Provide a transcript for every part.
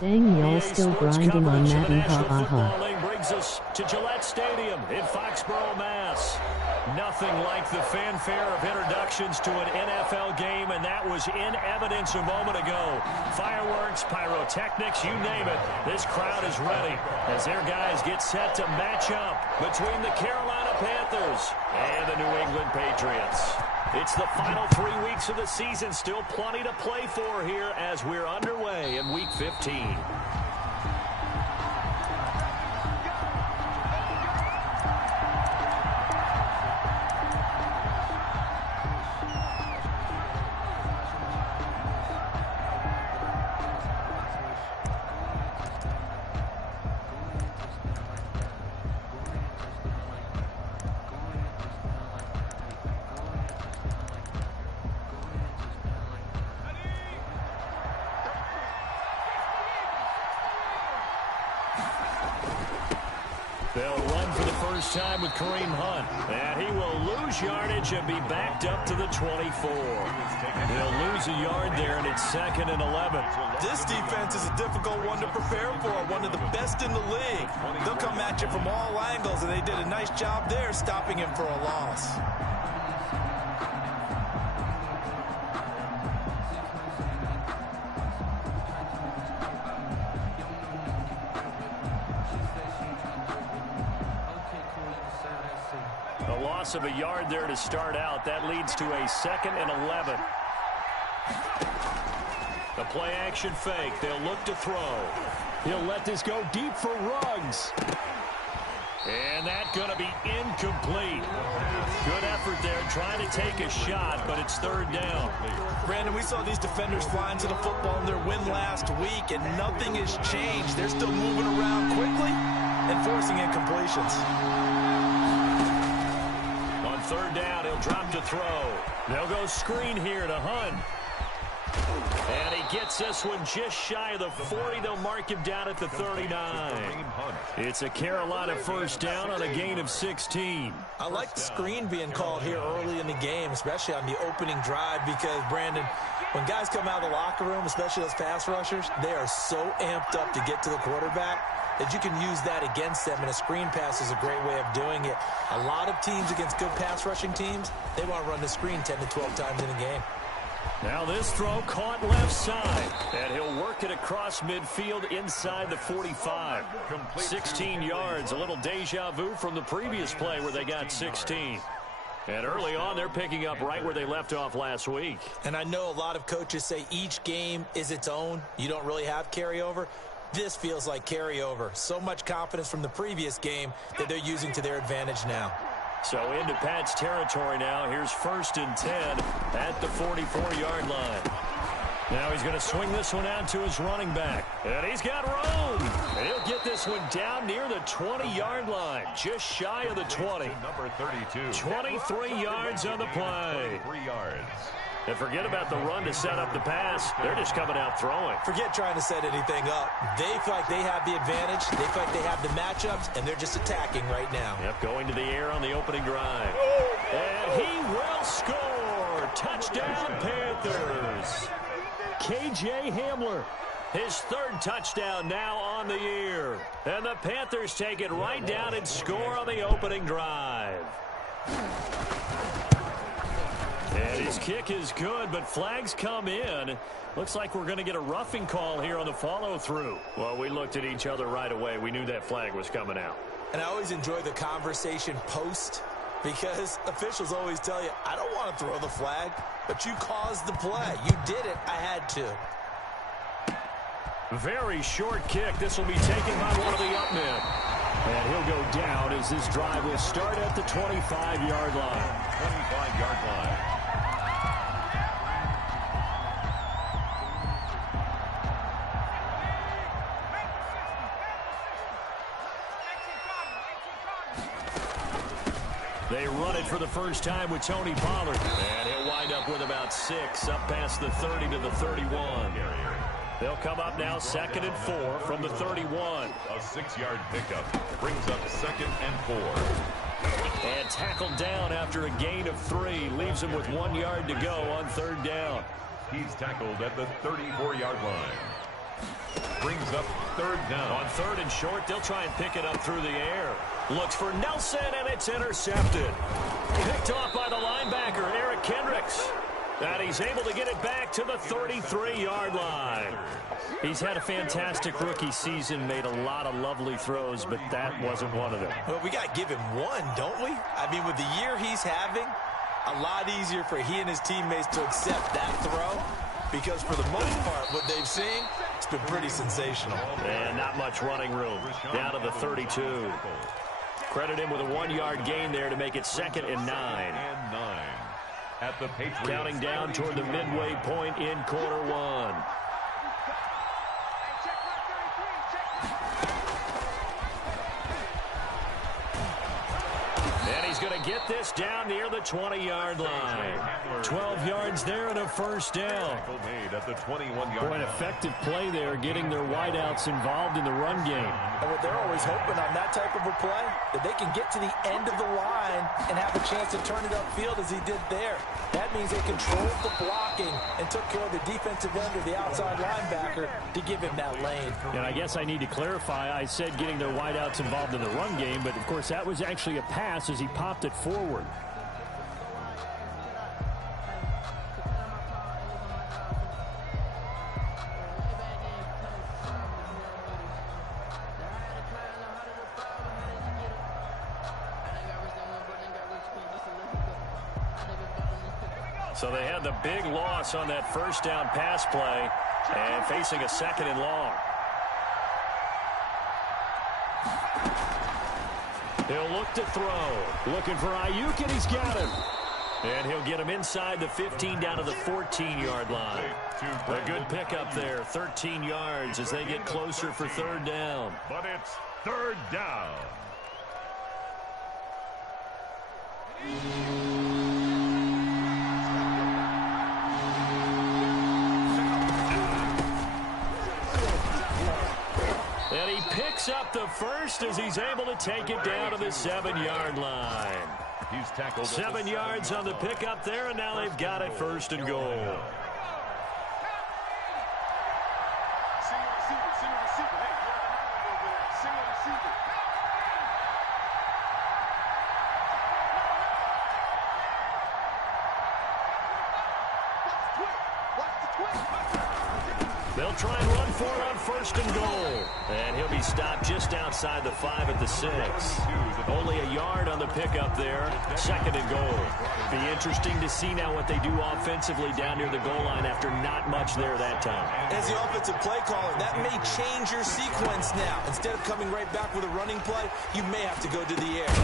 Dang, y'all still grinding on Madden, Brings us to Gillette Stadium in Foxborough, Mass. Nothing like the fanfare of introductions to an NFL game, and that was in evidence a moment ago. Fireworks, pyrotechnics, you name it. This crowd is ready as their guys get set to match up between the Carolina Panthers and the New England Patriots. It's the final 3 weeks of the season. Still plenty to play for here as we're underway in Week 15. They'll run for the first time with Kareem Hunt. And he will lose yardage and be backed up to the 24. They'll lose a yard there, and it's 2nd and 11. This defense is a difficult one to prepare for, one of the best in the league. They'll come at you from all angles, and they did a nice job there stopping him for a loss. A loss of a yard there to start out. That leads to a 2nd and 11. The play action fake. They'll look to throw. He'll let this go deep for Ruggs. And that's going to be incomplete. Good effort there trying to take a shot, but it's 3rd down. Brandon, we saw these defenders flying to the football in their win last week, and nothing has changed. They're still moving around quickly and forcing incompletions. 3rd down, he'll drop to throw. They'll go screen here to Hunt. And he gets this one just shy of the 40. They'll mark him down at the 39. It's a Carolina first down on a gain of 16. I like the screen being called here early in the game, especially on the opening drive, because, Brandon, when guys come out of the locker room, especially those pass rushers, they are so amped up to get to the quarterback that you can use that against them, and a screen pass is a great way of doing it. A lot of teams against good pass rushing teams, they want to run the screen 10 to 12 times in a game. Now this throw caught left side, and he'll work it across midfield inside the 45. 16 yards, a little deja vu from the previous play where they got 16. And early on, they're picking up right where they left off last week. And I know a lot of coaches say each game is its own. You don't really have carryover. This feels like carryover. So much confidence from the previous game that they're using to their advantage now. So into Pat's territory now. Here's 1st and 10 at the 44-yard line. Now he's going to swing this one out to his running back. And he's got room. And he'll get this one down near the 20-yard line, just shy of the 20. Number 32. 23 yards on the play. 3 yards. And forget about the run to set up the pass. They're just coming out throwing. Forget trying to set anything up. They feel like they have the advantage. They feel like they have the matchups, and they're just attacking right now. Yep, going to the air on the opening drive. And he will score. Touchdown, Panthers. K.J. Hamler, his 3rd touchdown now on the year. And the Panthers take it right down and score on the opening drive. And his kick is good, but flags come in. Looks like we're going to get a roughing call here on the follow-through. Well, we looked at each other right away. We knew that flag was coming out. And I always enjoy the conversation post, because officials always tell you, I don't want to throw the flag, but you caused the play. You did it. I had to. Very short kick. This will be taken by one of the up men. And he'll go down as this drive will start at the 25-yard line. 25-yard line. They run it for the first time with Tony Pollard. And he'll wind up with about 6, up past the 30 to the 31. They'll come up now 2nd and 4 from the 31. A 6-yard pickup brings up 2nd and 4. And tackled down after a gain of 3. Leaves him with 1 yard to go on 3rd down. He's tackled at the 34-yard line. Brings up third down. On third and short, they'll try and pick it up through the air. Looks for Nelson, and it's intercepted. Picked off by the linebacker, Eric Kendricks. And he's able to get it back to the 33-yard line. He's had a fantastic rookie season, made a lot of lovely throws, but that wasn't one of them. Well, we got to give him one, don't we? I mean, with the year he's having, a lot easier for he and his teammates to accept that throw, because for the most part, what they've seen, it's been pretty sensational. And not much running room. Down to the 32. Credit him with a 1-yard gain there to make it 2nd and 9. At the Patriots. Counting down toward the midway point in quarter one. And he's going to get this down near the 20-yard line. 12 yards there and a first down. Made at the 21-yard Boy, an effective play there, getting their wideouts involved in the run game. And what they're always hoping on that type of a play, that they can get to the end of the line and have a chance to turn it upfield as he did there. That means they controlled the blocking and took care of the defensive end or the outside linebacker to give him that lane. And I guess I need to clarify, I said getting their wideouts involved in the run game, but of course that was actually a pass as he popped it forward. So they had the big loss on that first down pass play and facing a 2nd and long. He'll look to throw. Looking for Ayuk, and he's got him. And he'll get him inside the 15 down to the 14-yard line. A good pickup there, 13 yards as they get closer for 3rd down. But it's 3rd down. And he picks up the first as he's able to take it down to the 7-yard line. He's tackled 7 yards on the pickup there, and now they've got it 1st and goal. They'll try and run for it on 1st and goal. And he'll be stopped just outside the 5 at the 6. Only a yard on the pickup there. 2nd and goal. Be interesting to see now what they do offensively down near the goal line after not much there that time. As the offensive play caller, that may change your sequence now. Instead of coming right back with a running play, you may have to go to the air.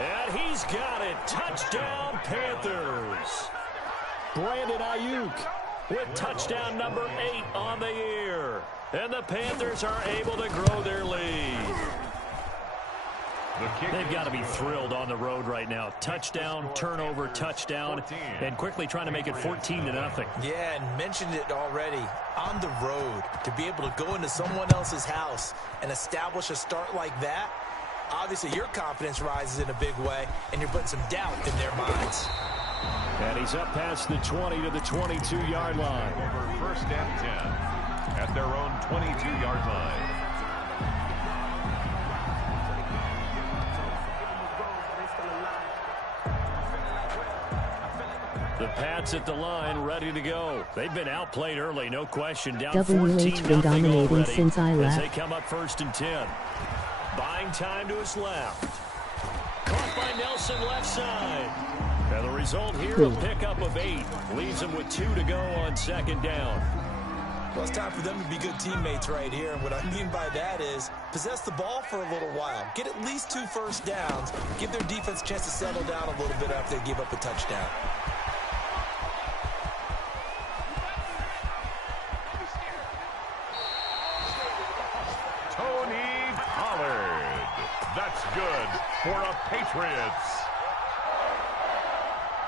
And he's got it. Touchdown, Panthers. Brandon Ayuk with touchdown number 8 on the year. And the Panthers are able to grow their lead. They've got to be thrilled on the road right now. Touchdown, turnover, touchdown, and quickly trying to make it 14-0. Yeah, and mentioned it already. On the road, to be able to go into someone else's house and establish a start like that, obviously your confidence rises in a big way, and you're putting some doubt in their minds. And he's up past the 20 to the 22-yard line. Over 1st and 10 at their own 22-yard line. The Pats at the line, ready to go. They've been outplayed early, no question. Down WH been dominating since I left. As they come up 1st and 10. Buying time to his left. Caught by Nelson left side. And the result here, a pickup of 8. Leaves them with 2 to go on 2nd down. Well, it's time for them to be good teammates right here. And what I mean by that is possess the ball for a little while. Get at least 2 first downs. Give their defense a chance to settle down a little bit after they give up a touchdown. Tony Pollard. That's good for a Patriots.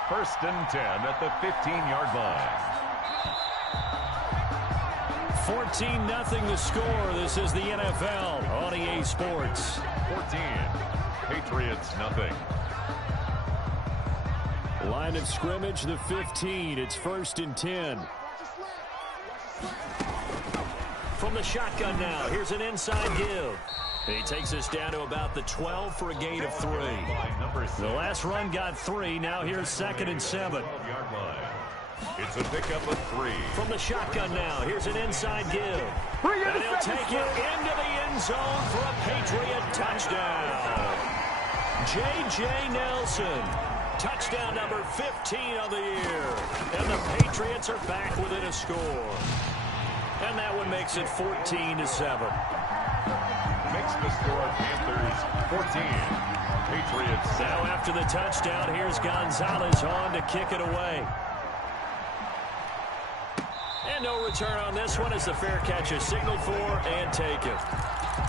1st and 10 at the 15-yard line. 14-0 the score. This is the NFL on EA Sports. 14. Patriots nothing. Line of scrimmage, the 15. It's 1st and 10. From the shotgun now, here's an inside give. He takes us down to about the 12 for a gain of 3. The last run got 3. Now here's 2nd and 7. It's a pickup of 3. From the shotgun now, here's an inside give. And he'll take it into the end zone for a Patriot touchdown. J.J. Nelson, touchdown number 15 of the year. And the Patriots are back within a score. And that one makes it 14-7. Makes the score Panthers 14. Patriots. Now after the touchdown, here's Gonzalez on to kick it away. And no return on this one as the fair catch is signaled for and taken.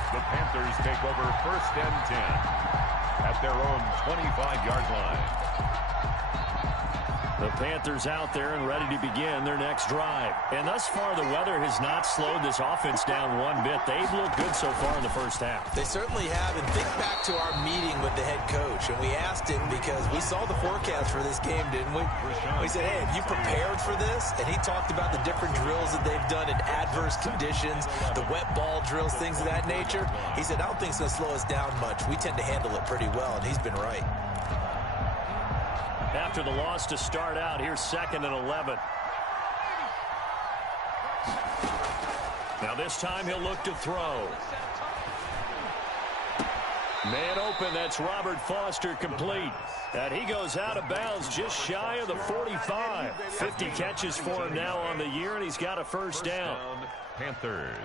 The Panthers take over 1st and 10 at their own 25-yard line. The Panthers out there and ready to begin their next drive. And thus far, the weather has not slowed this offense down one bit. They've looked good so far in the first half. They certainly have. And think back to our meeting with the head coach. And we asked him because we saw the forecast for this game, didn't we? We said, hey, have you prepared for this? And he talked about the different drills that they've done in adverse conditions, the wet ball drills, things of that nature. He said, I don't think it's going to slow us down much. We tend to handle it pretty well, and he's been right. After the loss to start out, here's 2nd and 11. Now this time he'll look to throw. Man open, that's Robert Foster complete. And he goes out of bounds just shy of the 45. 50 catches for him now on the year, and he's got a first down. Panthers.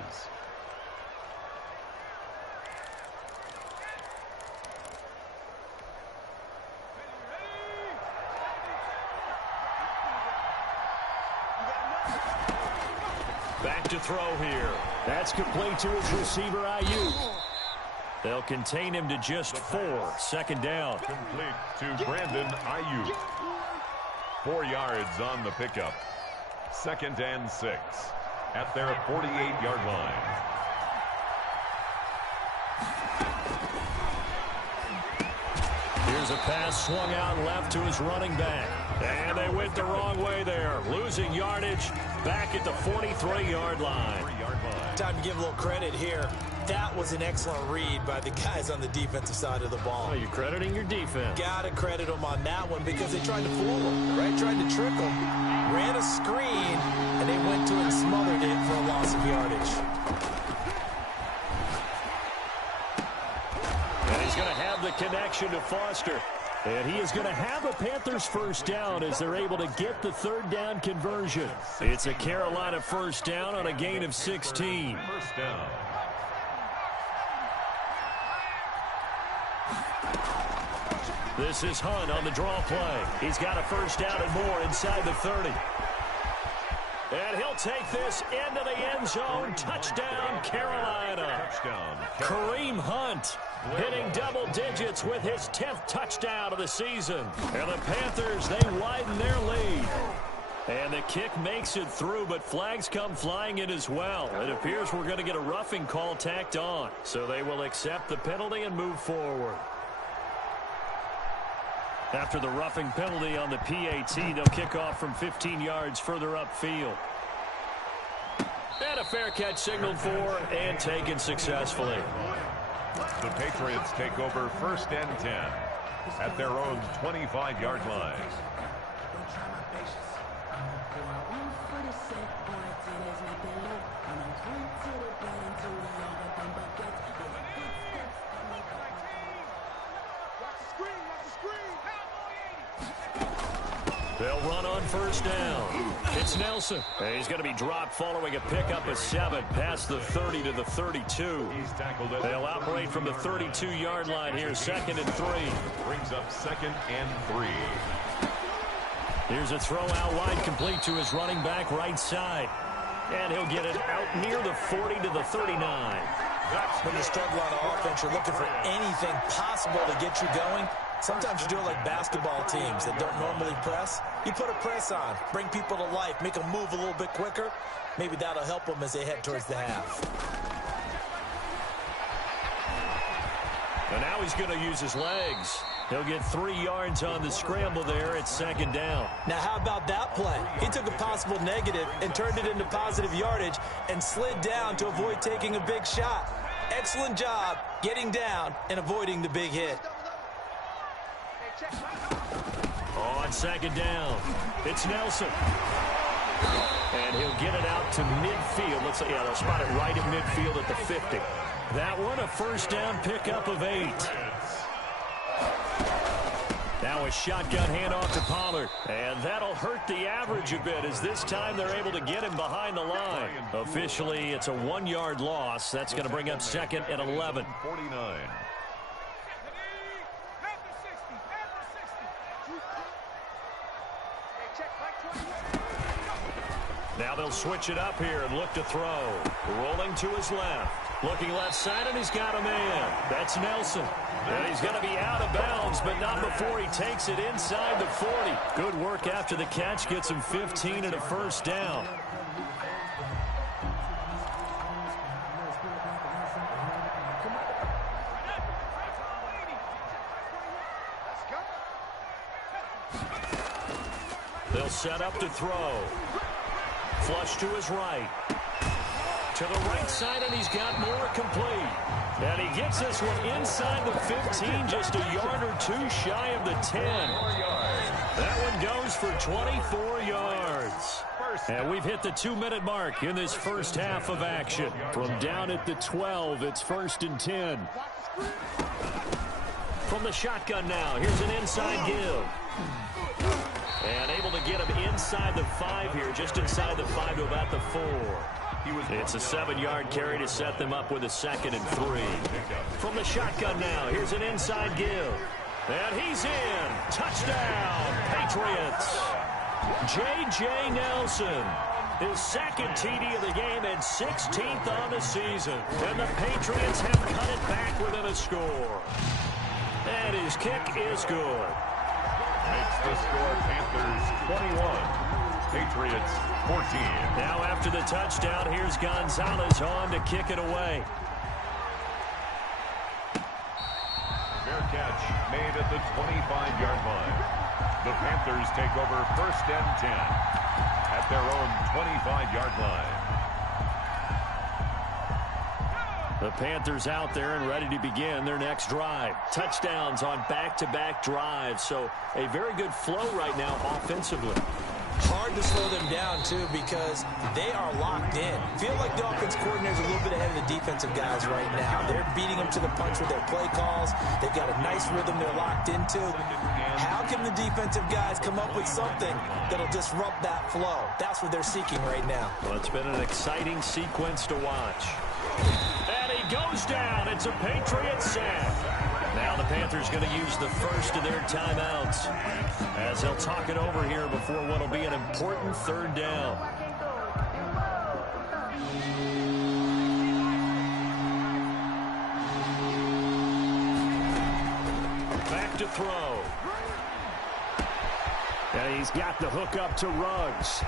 Back to throw here. That's complete to his receiver, Ayuk. They'll contain him to just 4. 2nd down. Complete to Brandon Ayuk. 4 yards on the pickup. 2nd and 6 at their 48-yard line. Here's a pass swung out left to his running back. And they went the wrong way there. Losing yardage back at the 43-yard line. Time to give a little credit here. That was an excellent read by the guys on the defensive side of the ball. Oh, you're crediting your defense. Got to credit them on that one because they tried to fool them, right? Tried to trick them. Ran a screen, and they went to it and smothered it for a loss of yardage. And he's going to have the connection to Foster. And he is going to have a Panthers first down as they're able to get the 3rd down conversion. It's a Carolina first down on a gain of 16. First down. This is Hunt on the draw play. He's got a first down and more inside the 30. And he'll take this into the end zone. Touchdown, Carolina. Touchdown. Kareem Hunt hitting double digits with his 10th touchdown of the season. And the Panthers, they widen their lead. And the kick makes it through, but flags come flying in as well. It appears we're going to get a roughing call tacked on. So they will accept the penalty and move forward. After the roughing penalty on the PAT, they'll kick off from 15 yards further upfield. And a fair catch signaled for and taken successfully. The Patriots take over 1st and 10 at their own 25-yard line. They'll run on first down. It's Nelson. And he's going to be dropped following a pickup of 7 past the 30 to the 32. They'll operate from the 32-yard line here, 2nd and 3. Brings up 2nd and 3. Here's a throw out wide, complete to his running back right side. And he'll get it out near the 40 to the 39. When you struggle on offense, you're looking for anything possible to get you going. Sometimes you do it like basketball teams that don't normally press. You put a press on, bring people to life, make them move a little bit quicker. Maybe that'll help them as they head towards the half. And now he's going to use his legs. He'll get 3 yards on the scramble there. It's second down. Now, how about that play? He took a possible negative and turned it into positive yardage and slid down to avoid taking a big shot. Excellent job getting down and avoiding the big hit. On second down, it's Nelson. And he'll get it out to midfield. Let's say, they'll spot it right at midfield at the 50. That one, a first down pickup of 8. Now a shotgun handoff to Pollard. And that'll hurt the average a bit as this time they're able to get him behind the line. Officially, it's a 1-yard loss. That's going to bring up second and 11. 49. Now they'll switch it up here and look to throw. Rolling to his left. Looking left side, and he's got a man. That's Nelson. And he's going to be out of bounds, but not before he takes it inside the 40. Good work after the catch. Gets him 15 and a first down. They'll set up to throw. Flush to his right. To the right side, and he's got more complete. And he gets this one inside the 15, just a yard or 2 shy of the 10. That one goes for 24 yards. And we've hit the 2-minute mark in this first half of action. From down at the 12, it's 1st and 10. From the shotgun now, here's an inside give. And able to get him inside the 5 here, just inside the 5 to about the 4. It's a 7-yard carry to set them up with a 2nd and 3. From the shotgun now, here's an inside give. And he's in. Touchdown, Patriots. J.J. Nelson, his 2nd TD of the game and 16th on the season. And the Patriots have cut it back within a score. And his kick is good. Makes the score Panthers 21. Patriots 14. Now after the touchdown, here's Gonzalez on to kick it away. Fair catch made at the 25-yard line. The Panthers take over 1st and 10 at their own 25-yard line. The Panthers out there and ready to begin their next drive. Touchdowns on back-to-back drives, so a very good flow right now offensively. Hard to slow them down, too, because they are locked in. Feel like the offense coordinator is a little bit ahead of the defensive guys right now. They're beating them to the punch with their play calls. They've got a nice rhythm they're locked into. How can the defensive guys come up with something that'll disrupt that flow? That's what they're seeking right now. Well, it's been an exciting sequence to watch. And he goes down. It's a Patriots sack. Now the Panthers going to use the first of their timeouts as they'll talk it over here before what will be an important 3rd down. Back to throw. And he's got the hook up to Ruggs.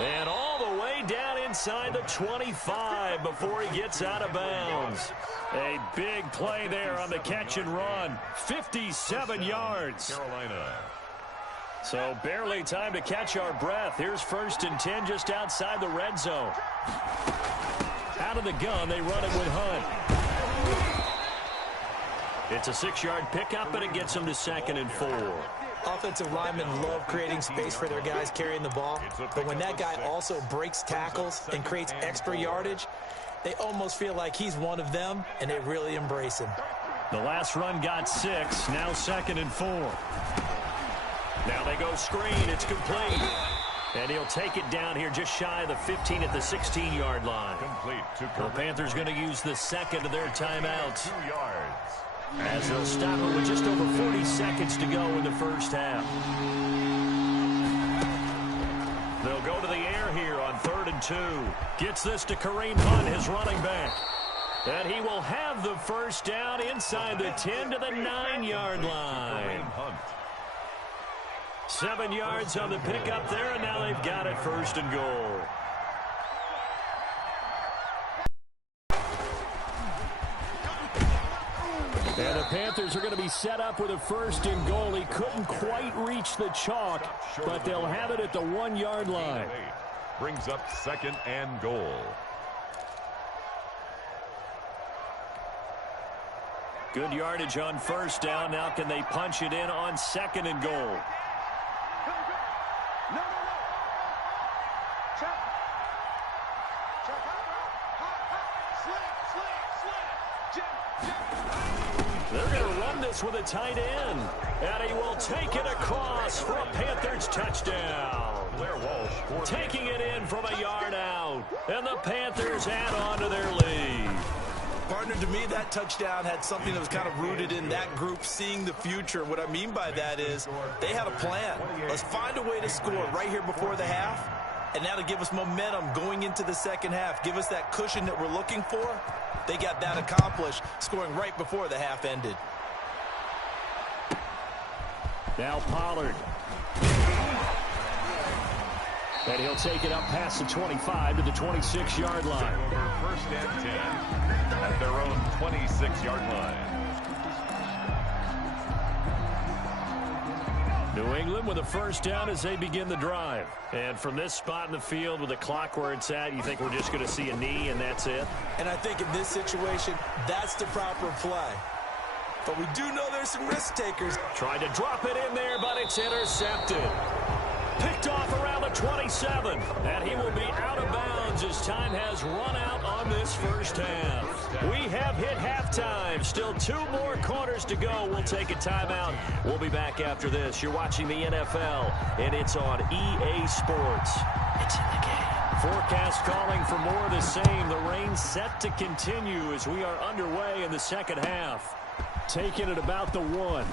And all the way down inside the 25 before he gets out of bounds. A big play there on the catch and run. 57 yards. Carolina. So barely time to catch our breath. Here's 1st and 10 just outside the red zone. Out of the gun, they run it with Hunt. It's a 6-yard pickup, and it gets them to 2nd and 4. Offensive linemen love creating space for their guys carrying the ball, but when that guy also breaks tackles and creates extra yardage, they almost feel like he's one of them, and they really embrace him. The last run got 6, now 2nd and 4. Now they go screen, it's complete. And he'll take it down here just shy of the 15 at the 16-yard line. Complete to The Panthers going to use the 2nd of their timeouts. 2 yards. As they'll stop it with just over 40 seconds to go in the first half. They'll go to the air here on 3rd and 2. Gets this to Kareem Hunt, his running back. And he will have the first down inside the 10 to the 9-yard line. 7 yards on the pickup there, and now they've got it 1st and goal. And the Panthers are going to be set up with a 1st and goal. He couldn't quite reach the chalk, but they'll have it at the 1-yard line. Brings up 2nd and goal. Good yardage on 1st down. Now can they punch it in on 2nd and goal? They're going to run this with a tight end. And he will take it across for a Panthers touchdown. Taking it in from a yard out. And the Panthers add on to their lead. Partner, to me, that touchdown had something that was kind of rooted in that group seeing the future. What I mean by that is they had a plan. Let's find a way to score right here before the half, and that'll give us momentum going into the second half. Give us that cushion that we're looking for. They got that accomplished, scoring right before the half ended. Now Pollard. And he'll take it up past the 25 to the 26-yard line. 1st and 10 at their own 26-yard line. New England with a 1st down as they begin the drive. And from this spot in the field with the clock where it's at, you think we're just going to see a knee and that's it? And I think in this situation, that's the proper play. But we do know there's some risk takers. Tried to drop it in there, but it's intercepted. Picked off around the 27, and he will be out of bounds as time has run out on this 1st half. We have hit halftime. Still 2 more quarters to go. We'll take a timeout. We'll be back after this. You're watching the NFL, and it's on EA Sports. It's in the game. Forecast calling for more of the same. The rain set to continue as we are underway in the second half. Taking it about the 1.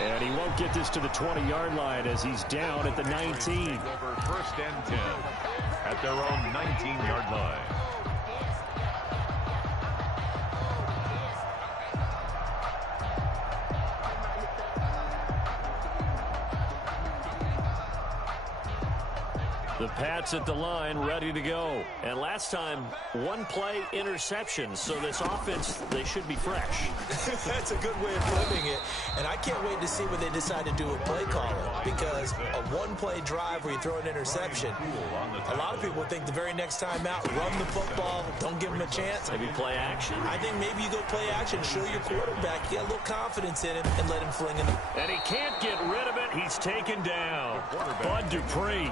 And he won't get this to the 20-yard line as he's down at the 19. Over 1st and 10 at their own 19-yard line. The Pats at the line, ready to go. And last time, 1-play interception. So this offense, they should be fresh. That's a good way of putting it. And I can't wait to see what they decide to do with play calling. Because a 1-play drive where you throw an interception, a lot of people think the very next time out, run the football, don't give them a chance. Maybe play action. I think maybe you go play action, show your quarterback, you got a little confidence in him, and let him fling it. And he can't get rid of it. He's taken down. Bud Dupree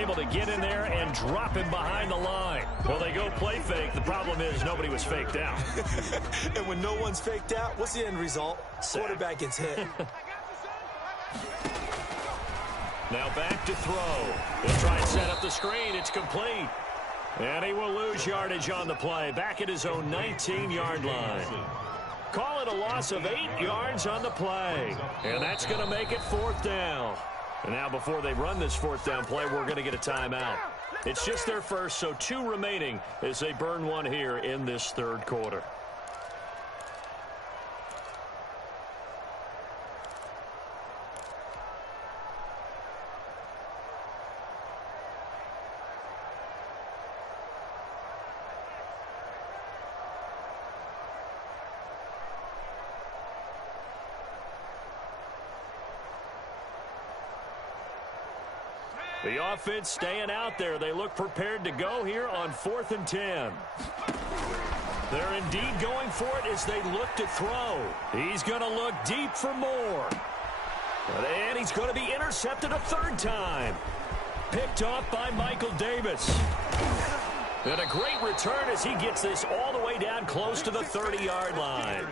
able to get in there and drop him behind the line. Well, they go play fake. The problem is nobody was faked out. And when no one's faked out, what's the end result? Quarterback gets hit. Now back to throw. He'll try and set up the screen. It's complete. And he will lose yardage on the play. Back at his own 19-yard line. Call it a loss of 8 yards on the play. And that's going to make it 4th down. And now before they run this 4th down play, we're going to get a timeout. It's just their first, so 2 remaining as they burn 1 here in this 3rd quarter. The offense staying out there. They look prepared to go here on 4th and 10. They're indeed going for it as they look to throw. He's going to look deep for more. And he's going to be intercepted a 3rd time. Picked off by Michael Davis. And a great return as he gets this all the way down close to the 30-yard line.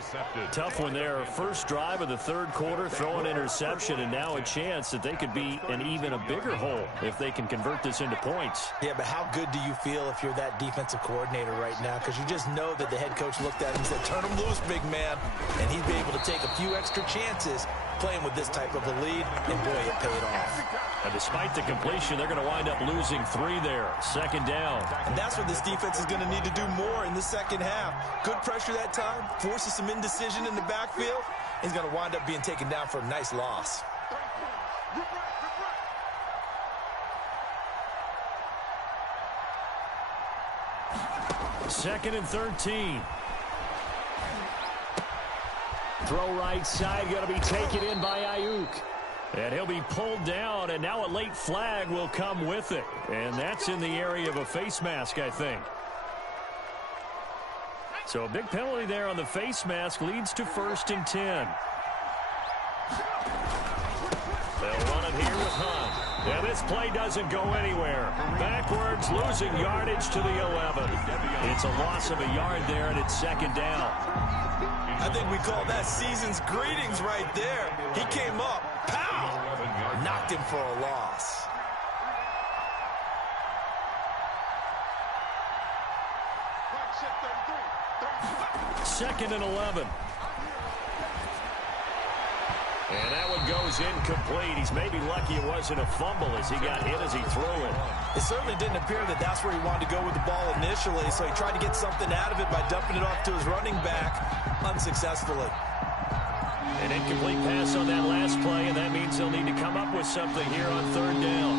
Tough one there. First drive of the 3rd quarter, throw an interception, and now a chance that they could be in even a bigger hole if they can convert this into points. Yeah, but how good do you feel if you're that defensive coordinator right now? Because you just know that the head coach looked at him and said, turn him loose, big man. And he'd be able to take a few extra chances playing with this type of a lead, and boy, it paid off. And despite the completion, they're going to wind up losing 3 there. 2nd down. And that's what this defense is going to need to do more in the second half. Good pressure that time, forces some indecision in the backfield. He's going to wind up being taken down for a nice loss. Second and 13. Throw right side, going to be taken in by Ayuk. And he'll be pulled down, and now a late flag will come with it. And that's in the area of a face mask, I think. So a big penalty there on the face mask leads to 1st and 10. They'll run it here with Hunt. Yeah, this play doesn't go anywhere. Backwards, losing yardage to the 11. It's a loss of a yard there, and it's 2nd down. I think we call that season's greetings right there. He came up, pow! Knocked him for a loss. Second and 11. And that one goes incomplete. He's maybe lucky it wasn't a fumble as he got hit as he threw it. It certainly didn't appear that that's where he wanted to go with the ball initially, so he tried to get something out of it by dumping it off to his running back unsuccessfully. An incomplete pass on that last play, and that means they'll need to come up with something here on 3rd down.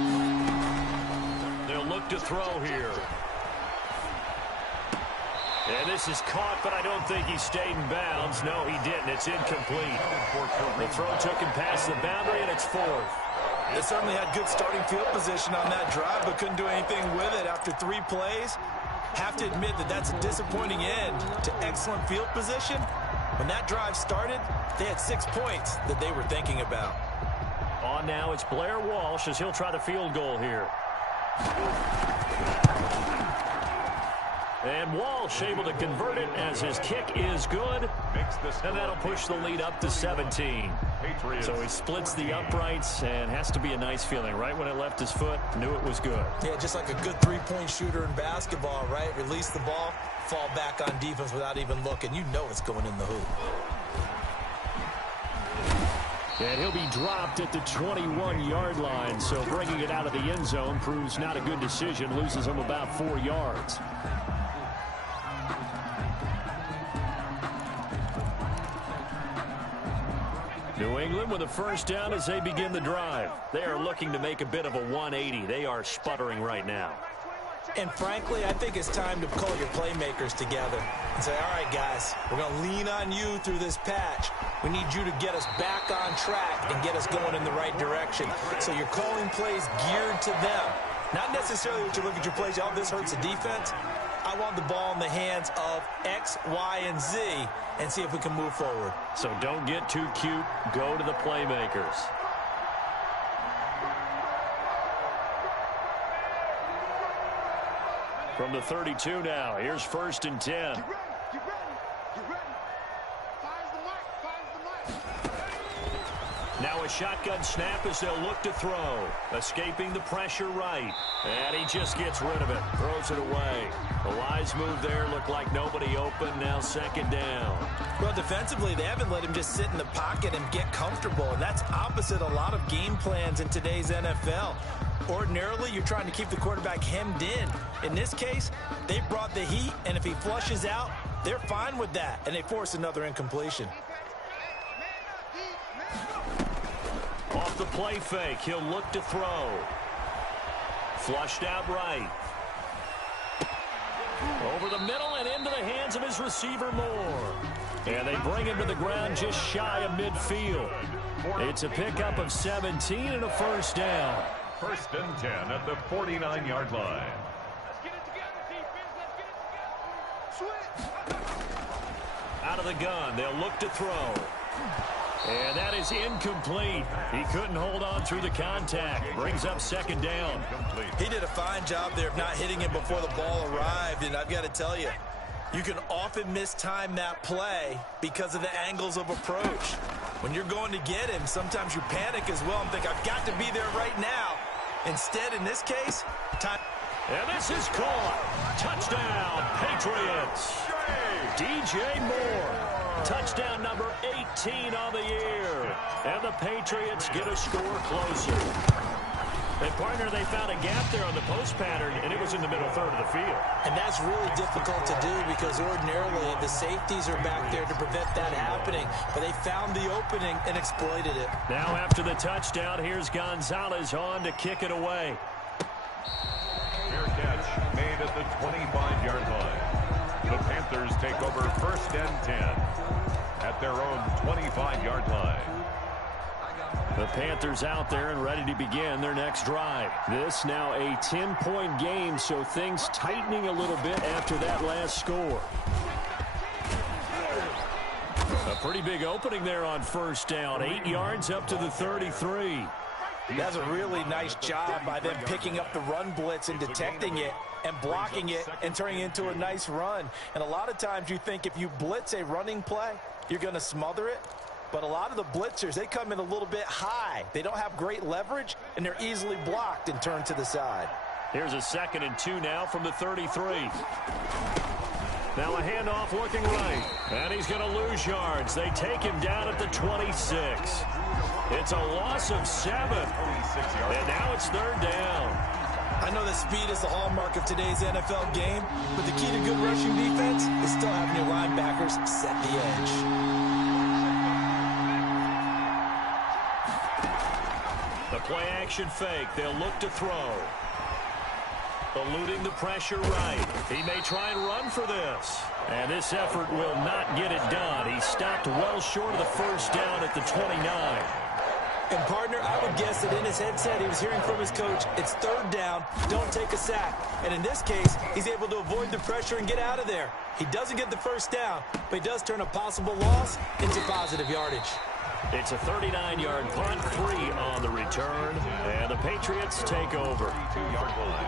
They'll look to throw here. And this is caught, but I don't think he stayed in bounds. No, he didn't. It's incomplete. The throw took him past the boundary, and it's 4th. They certainly had good starting field position on that drive, but couldn't do anything with it after 3 plays. Have to admit that that's a disappointing end to excellent field position. When that drive started, they had 6 points that they were thinking about. On now, it's Blair Walsh as he'll try the field goal here. And Walsh able to convert it as his kick is good. And that'll push the lead up to 17. So he splits the uprights and has to be a nice feeling. Right when it left his foot, knew it was good. Yeah, just like a good 3-point shooter in basketball, right? Release the ball, fall back on defense without even looking. You know it's going in the hoop. And he'll be dropped at the 21-yard line. So bringing it out of the end zone proves not a good decision. Loses him about 4 yards. New England with a 1st down as they begin the drive. They are looking to make a bit of a 180. They are sputtering right now. And frankly, I think it's time to call your playmakers together and say, all right, guys, we're going to lean on you through this patch. We need you to get us back on track and get us going in the right direction. So you're calling plays geared to them. Not necessarily what you look at your plays, oh, this hurts the defense. I want the ball in the hands of X, Y, and Z and see if we can move forward. So don't get too cute. Go to the playmakers. From the 32 now, here's 1st and 10. Now a shotgun snap as they'll look to throw. Escaping the pressure right. And he just gets rid of it. Throws it away. The wise move there looked like nobody open. Now 2nd down. Well, defensively, they haven't let him just sit in the pocket and get comfortable. And that's opposite a lot of game plans in today's NFL. Ordinarily, you're trying to keep the quarterback hemmed in. In this case, they brought the heat, and if he flushes out, they're fine with that. And they force another incompletion. Off the play fake, he'll look to throw. Flushed out right. Over the middle and into the hands of his receiver Moore. And they bring him to the ground just shy of midfield. It's a pickup of 17 and a 1st down. 1st and 10 at the 49-yard line. Out of the gun, they'll look to throw. And that is incomplete. He couldn't hold on through the contact. Brings up 2nd down. He did a fine job there of not hitting him before the ball arrived. And I've got to tell you, you can often mistime that play because of the angles of approach. When you're going to get him, sometimes you panic as well and think, I've got to be there right now. Instead, in this case, time. And this is caught. Touchdown, Patriots. DJ Moore. Touchdown number 18 on the year. And the Patriots get a score closer. And, partner, they found a gap there on the post pattern, and it was in the middle third of the field. And that's really difficult to do because ordinarily the safeties are back there to prevent that happening. But they found the opening and exploited it. Now after the touchdown, here's Gonzalez on to kick it away. Fair catch made at the 25-yard line. The Panthers take over 1st and 10. at their own 25-yard line. The Panthers out there and ready to begin their next drive. This now a 10-point game, so things tightening a little bit after that last score. A pretty big opening there on first down. 8 yards up to the 33. That's a really nice job by them picking up the run blitz and detecting it and blocking it and turning it into a nice run. And a lot of times you think if you blitz a running play, you're going to smother it. But a lot of the blitzers, they come in a little bit high. They don't have great leverage, and they're easily blocked and turned to the side. Here's a 2nd and 2 now from the 33. Now a handoff looking right. And he's going to lose yards. They take him down at the 26. It's a loss of 7. And now it's 3rd down. I know that speed is the hallmark of today's NFL game, but the key to good rushing defense is still having your linebackers set the edge. The play-action fake. They'll look to throw. Eluding the pressure right. He may try and run for this. And this effort will not get it done. He stopped well short of the first down at the 29. And, partner, I would guess that in his headset he was hearing from his coach, it's 3rd down, don't take a sack. And in this case, he's able to avoid the pressure and get out of there. He doesn't get the first down, but he does turn a possible loss into positive yardage. It's a 39-yard punt, 3 on the return, and the Patriots take over. 2-yard line.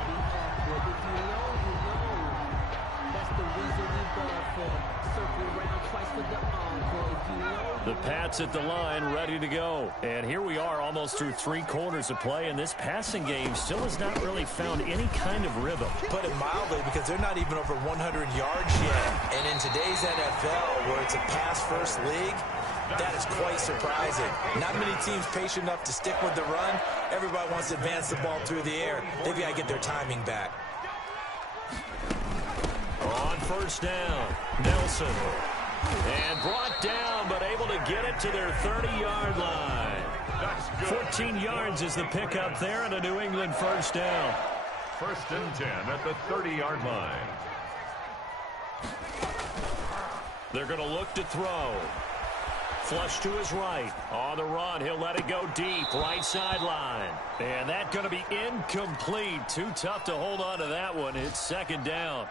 The Pats at the line, ready to go. And here we are almost through 3 quarters of play, and this passing game still has not really found any kind of rhythm. Put it mildly, because they're not even over 100 yards yet. And in today's NFL, where it's a pass-first league, that is quite surprising. Not many teams patient enough to stick with the run. Everybody wants to advance the ball through the air. They've got to get their timing back. On first down, Nelson. And brought down, but able to get it to their 30-yard line. 14 yards is the pickup there, and a New England first down. 1st and 10 at the 30-yard line. They're going to look to throw. Flush to his right. On the run, he'll let it go deep, right sideline. And that's going to be incomplete. Too tough to hold on to that one. It's 2nd down.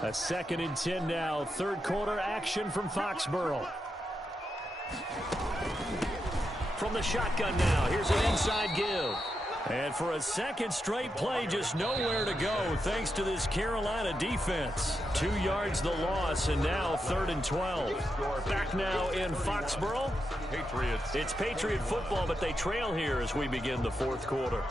A 2nd and 10 now. 3rd quarter action from Foxborough. From the shotgun now. Here's an inside give. And for a 2nd straight play, just nowhere to go thanks to this Carolina defense. 2 yards the loss, and now 3rd and 12. Back now in Foxborough. Patriots. It's Patriot football, but they trail here as we begin the 4th quarter.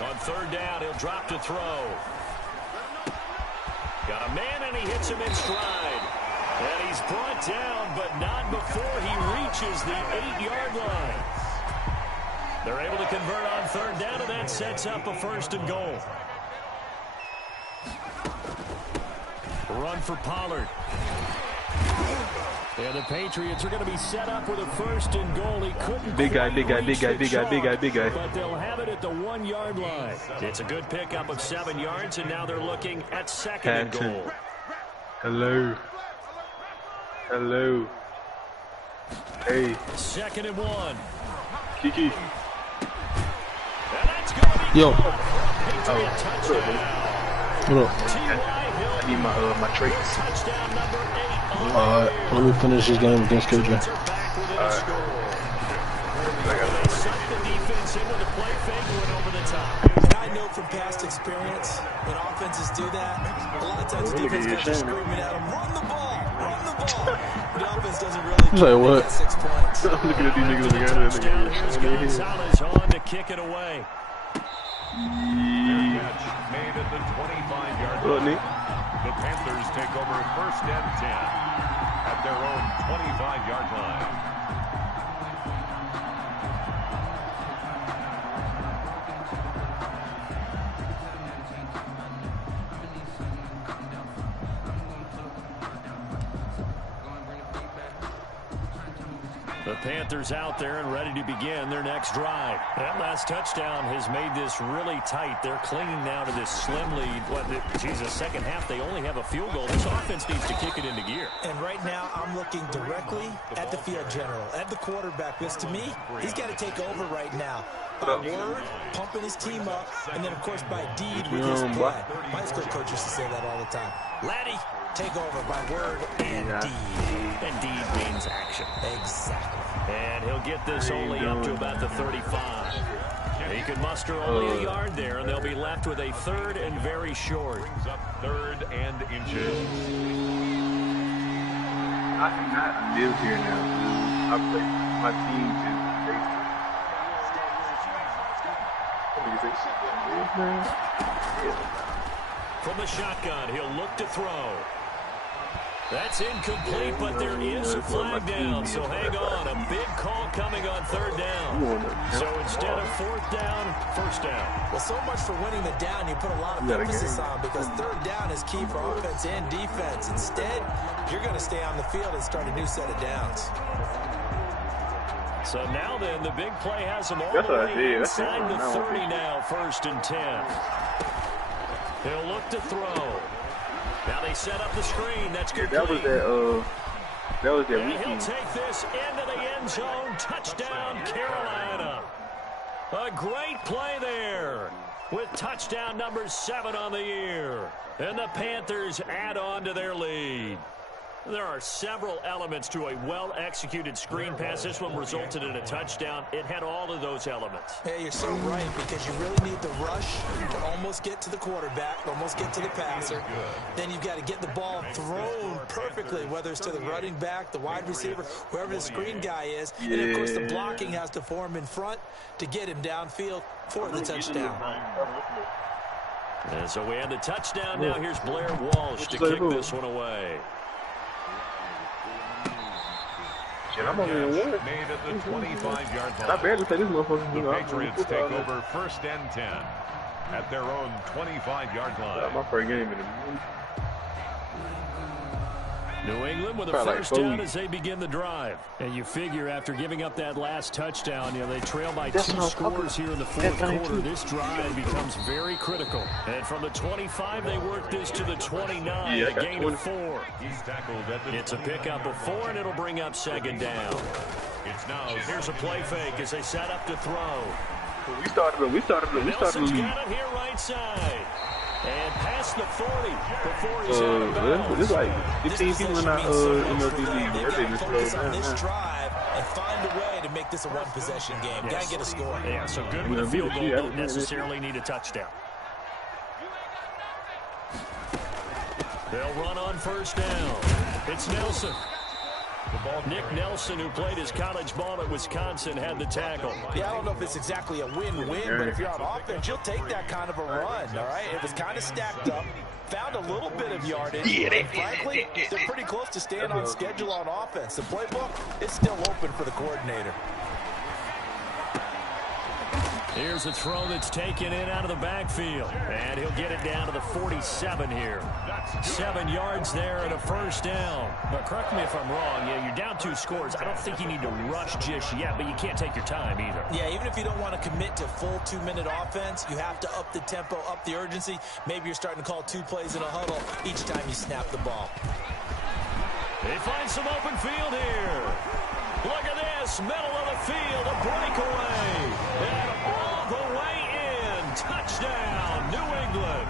On 3rd down, he'll drop to throw. Got a man, and he hits him in stride. And he's brought down, but not before he reaches the 8-yard line. They're able to convert on 3rd down, and that sets up a 1st and goal. Run for Pollard. And the Patriots are going to be set up with a 1st and goal. He couldn't. Big guy. But they'll have it at the 1-yard line. It's a good pickup of 7 yards, and now they're looking at 2nd and goal. Hello. Hey. 2nd and 1. Kiki. And that's going to be Yo. Patriot touchdown. What up? I need my traits. Touchdown number 8. Alright, let me finish this game against KJ. And I know from past experience, when offenses do that, a lot of times the defense got to screaming at them, run the ball. The offense doesn't really get 6 points. I'm looking at these niggas on the Gonzalez on to kick it away. Catch made at the 25-yard line. The Panthers take over 1st and 10 at their own 25-yard line. The Panthers out there and ready to begin their next drive. That last touchdown has made this really tight. They're clinging now to this slim lead. Second half, they only have a field goal. This offense needs to kick it into gear. And right now, I'm looking directly at the field general, at the quarterback, because to me, he's got to take over right now. By word, pumping his team up, and then, of course, by deed with his play. My high school coach used to say that all the time. Laddie, take over by word and deed. And deed means action. Exactly. And he'll get this only up to about the 35. He could muster only a yard there, and they'll be left with a third and very short. Brings up 3rd and inches. I do not live here now. I play my team From the shotgun, he'll look to throw. That's incomplete, but there is a flag down, so hang on. A big call coming on 3rd down. So instead of 4th down, 1st down. Well, so much for winning the down you put a lot of emphasis on, because 3rd down is key for offense and defense. Instead, you're going to stay on the field and start a new set of downs. So now then, the big play has them all the way inside the 30 now, 1st and 10. He'll look to throw. Now they set up the screen. That's good. That was that and he'll take this into the end zone. Touchdown, Carolina. A great play there with touchdown number 7 on the year. And the Panthers add on to their lead. There are several elements to a well-executed screen pass. This one resulted in a touchdown. It had all of those elements. Hey, you're so right, because you really need the rush to almost get to the quarterback, almost get to the passer. Then you've got to get the ball thrown perfectly, whether it's to the running back, the wide receiver, whoever the screen guy is. And, of course, the blocking has to form in front to get him downfield for the touchdown. And so we have the touchdown. Now here's Blair Walsh to kick this one away. I'm only in one. Made at the 25-yard line. I barely say this motherfucker. The Patriots take over 1st and 10 at their own 25-yard line. My first game in the New England with a first down as they begin the drive. And you figure after giving up that last touchdown, they trail by 2 scores here in the 4th quarter. This drive becomes very critical. And from the 25, they work this to the 29, a gain of 4. He's tackled at the It's a pickup of 4, and it'll bring up 2nd down. It's now Here's a play fake as they set up to throw. We started Nelson's got it here right side. And past the 40 before he's out of bounds. This like 15 people in the league. Focus on this drive and find a way to make this a one-possession game. Got to get a score. Yeah, so good with a field goal. Don't necessarily need a touchdown. They'll run on 1st down. It's Nelson. Nick Nelson, who played his college ball at Wisconsin, had the tackle. Yeah, I don't know if it's exactly a win-win, but if you're on offense, you'll take that kind of a run, all right? It was kind of stacked up, found a little bit of yardage, and frankly, they're pretty close to staying on schedule on offense. The playbook is still open for the coordinator. Here's a throw that's taken in out of the backfield. And he'll get it down to the 47 here. 7 yards there and a 1st down. But correct me if I'm wrong. Yeah, you're down 2 scores. I don't think you need to rush just yet, but you can't take your time either. Yeah, even if you don't want to commit to full 2-minute offense, you have to up the tempo, up the urgency. Maybe you're starting to call 2 plays in a huddle each time you snap the ball. They find some open field here. Look at this, middle of the field, a breakaway. And all the way in, touchdown, New England.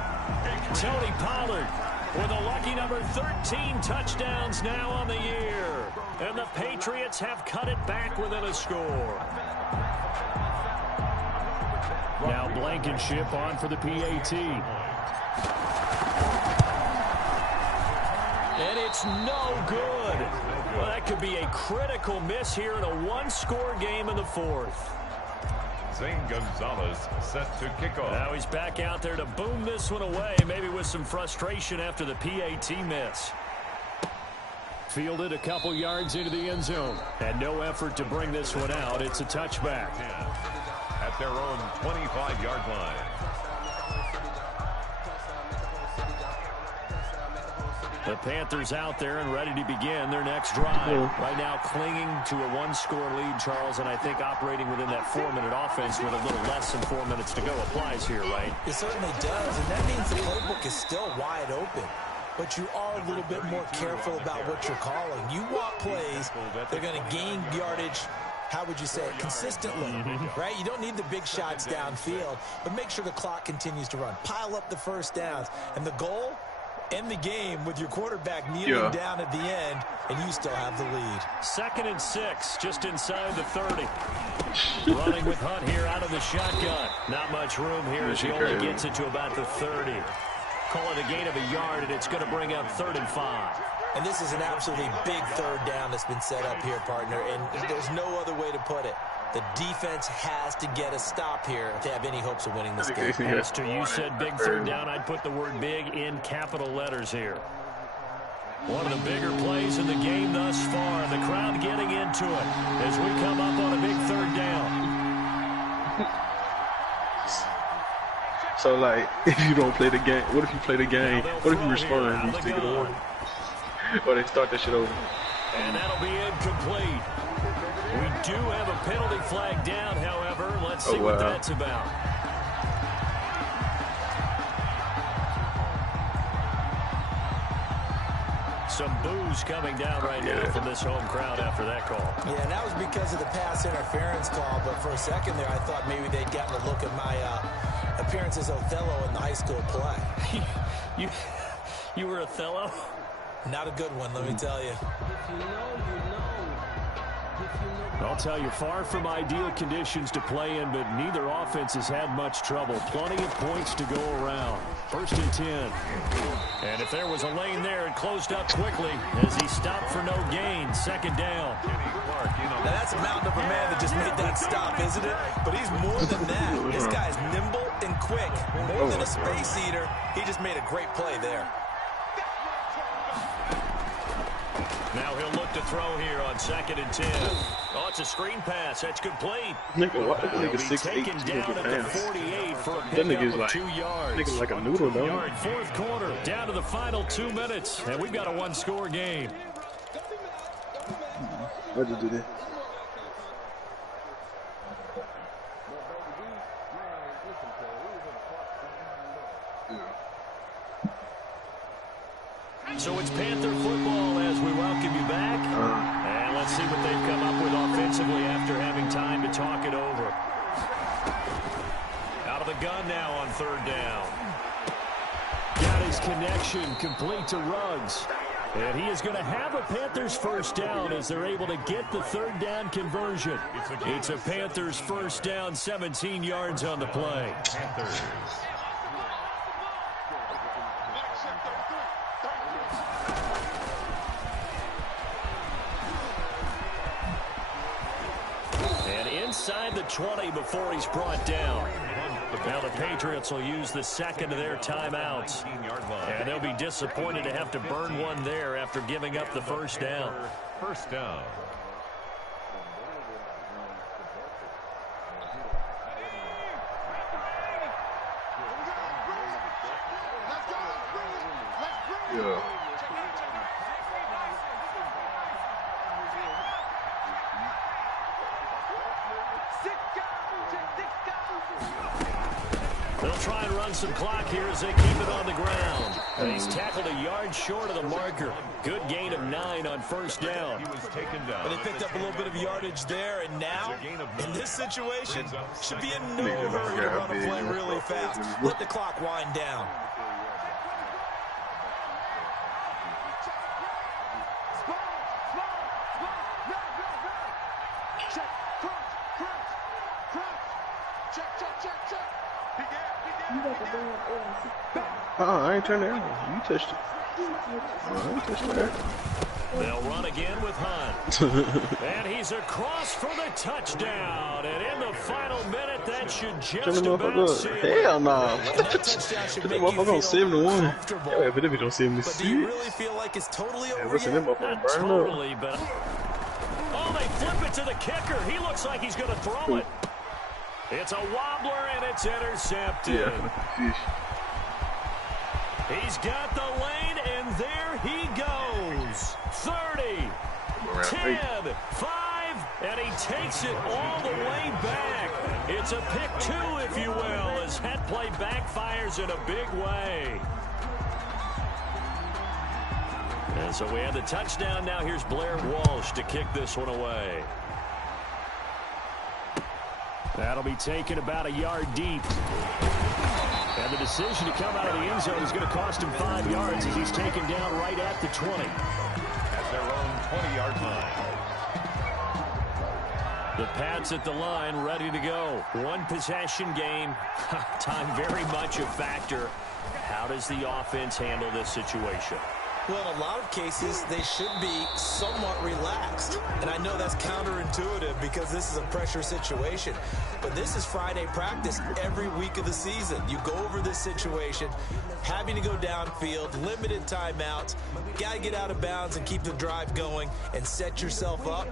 Tony Pollard with a lucky number 13 touchdowns now on the year. And the Patriots have cut it back within a score. Now Blankenship on for the PAT. And it's no good. Well, that could be a critical miss here in a 1-score game in the 4th. Zane Gonzalez set to kick off. Now he's back out there to boom this one away, maybe with some frustration after the PAT miss. Fielded a couple yards into the end zone. And no effort to bring this one out. It's a touchback. At their own 25-yard line. The Panthers out there and ready to begin their next drive. Right now clinging to a one-score lead, Charles, and I think operating within that 4-minute offense with a little less than 4 minutes to go applies here, right? It certainly does, and that means the playbook is still wide open. But you are a little bit more careful about what you're calling. You want plays that are going to gain yardage, how would you say it, consistently, right? You don't need the big shots downfield, but make sure the clock continues to run. Pile up the first downs. And the goal, end the game with your quarterback kneeling down at the end, and you still have the lead. 2nd and 6, just inside the 30. Running with Hunt here out of the shotgun. Not much room here as he only gets it to about the 30. Call it a gain of a yard, and it's going to bring up 3rd and 5. And this is an absolutely big 3rd down that's been set up here, partner, and there's no other way to put it. The defense has to get a stop here to have any hopes of winning this game. Pastor, you said big 3rd down. I'd put the word big in capital letters here. One of the bigger plays in the game thus far. The crowd getting into it as we come up on a big 3rd down. So, like, if you don't play the game, what if you play the game? What if you respond and you still get a warning? Or they start that shit over? And that'll be incomplete. We do have a penalty flag down, however. Let's see what that's about. Some boos coming down right now from this home crowd after that call. Yeah, and that was because of the pass interference call. But for a second there, I thought maybe they'd gotten a look at my appearance as Othello in the high school play. You were Othello? Not a good one, let me tell you. I'll tell you, far from ideal conditions to play in, but neither offense has had much trouble. Plenty of points to go around. 1st and 10. And if there was a lane there, it closed up quickly as he stopped for no gain. 2nd down. Now that's a mountain of a man that just made that stop, isn't it? But he's more than that. This guy's nimble and quick. More than a space eater. He just made a great play there. Now he'll look to throw here on 2nd and 10. Oh, it's a screen pass. That's complete. Nigga, what? Nigga, He'll 6'8", taken down at the 48 for a pickup of 2 yards. Nigga like a noodle, though. 4th quarter, down to the final 2 minutes, and we've got a one-score game. Why'd you do that? So it's Panther football as we welcome you back. And let's see what they've come up with offensively after having time to talk it over. Out of the gun now on 3rd down. Got his connection complete to Ruggs. And he is going to have a Panthers 1st down as they're able to get the 3rd down conversion. It's a Panthers 1st down, 17 yards on the play. Panthers. Inside the 20 before he's brought down. Now the Patriots will use the 2nd of their timeouts. And they'll be disappointed to have to burn one there after giving up the 1st down. 1st down. Yeah. They'll try and run some clock here as they keep it on the ground. And he's tackled a yard short of the marker. Good gain of 9 on 1st down. He was taken down. But he picked up a little bit of yardage there, and now, in this situation, should be in no hurry to run a play really fast. Let the clock wind down. I ain't turned it on. You touched it. I ain't touched it. They'll run again with Hunt. And he's across for the touchdown. And in the final minute, that should just about seal it. Hell no. That motherfucker on 7-1. Yeah, but if you don't see him, but do you really feel like it's totally over yet? Not totally, but... Oh, they flip it to the kicker. He looks like he's going to throw it. It's a wobbler, and it's intercepted. Yeah. He's got the lane and there he goes. 30, 10, 5, and he takes it all the way back. It's a pick 2, if you will, as that play backfires in a big way. And so we have the touchdown. Now here's Blair Walsh to kick this one away. That'll be taken about a yard deep. And the decision to come out of the end zone is going to cost him 5 yards as he's taken down right at the 20. At their own 20-yard line. The Pats at the line, ready to go. One possession game. Time very much a factor. How does the offense handle this situation? Well, in a lot of cases, they should be somewhat relaxed. And I know that's counterintuitive because this is a pressure situation. But this is Friday practice every week of the season. You go over this situation, having to go downfield, limited timeouts, got to get out of bounds and keep the drive going and set yourself up.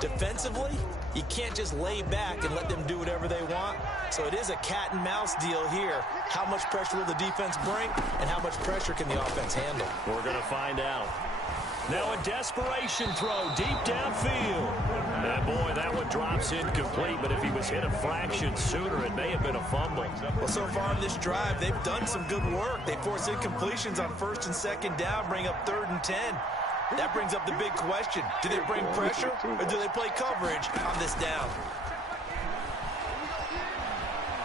Defensively, you can't just lay back and let them do whatever they want. So it is a cat and mouse deal here. How much pressure will the defense bring, and how much pressure can the offense handle? We're going to find out. Now a desperation throw deep downfield. And boy, that one drops incomplete, but if he was hit a fraction sooner, it may have been a fumble. Well, so far in this drive, they've done some good work. They force incompletions on 1st and 2nd down, bring up 3rd and 10. That brings up the big question. Do they bring pressure or do they play coverage on this down?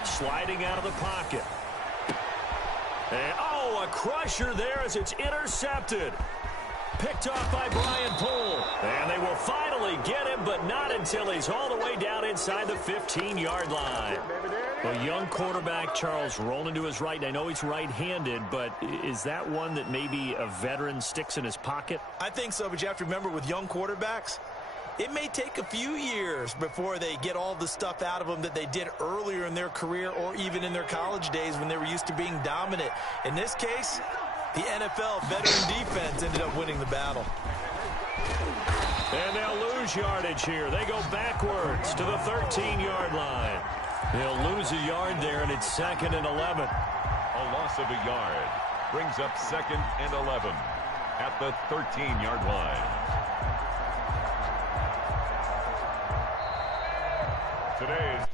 Sliding out of the pocket. And, oh, a crusher there as it's intercepted. Picked off by Brian Poole. And they will finally get him, but not until he's all the way down inside the 15-yard line. A young quarterback, Charles, rolling to his right. And I know he's right-handed, but is that one that maybe a veteran sticks in his pocket? I think so, but you have to remember with young quarterbacks, it may take a few years before they get all the stuff out of them that they did earlier in their career or even in their college days when they were used to being dominant. In this case, the NFL veteran defense ended up winning the battle. And they'll lose yardage here. They go backwards to the 13-yard line. They'll lose a yard there, and it's 2nd and 11. A loss of a yard brings up 2nd and 11 at the 13-yard line. Today's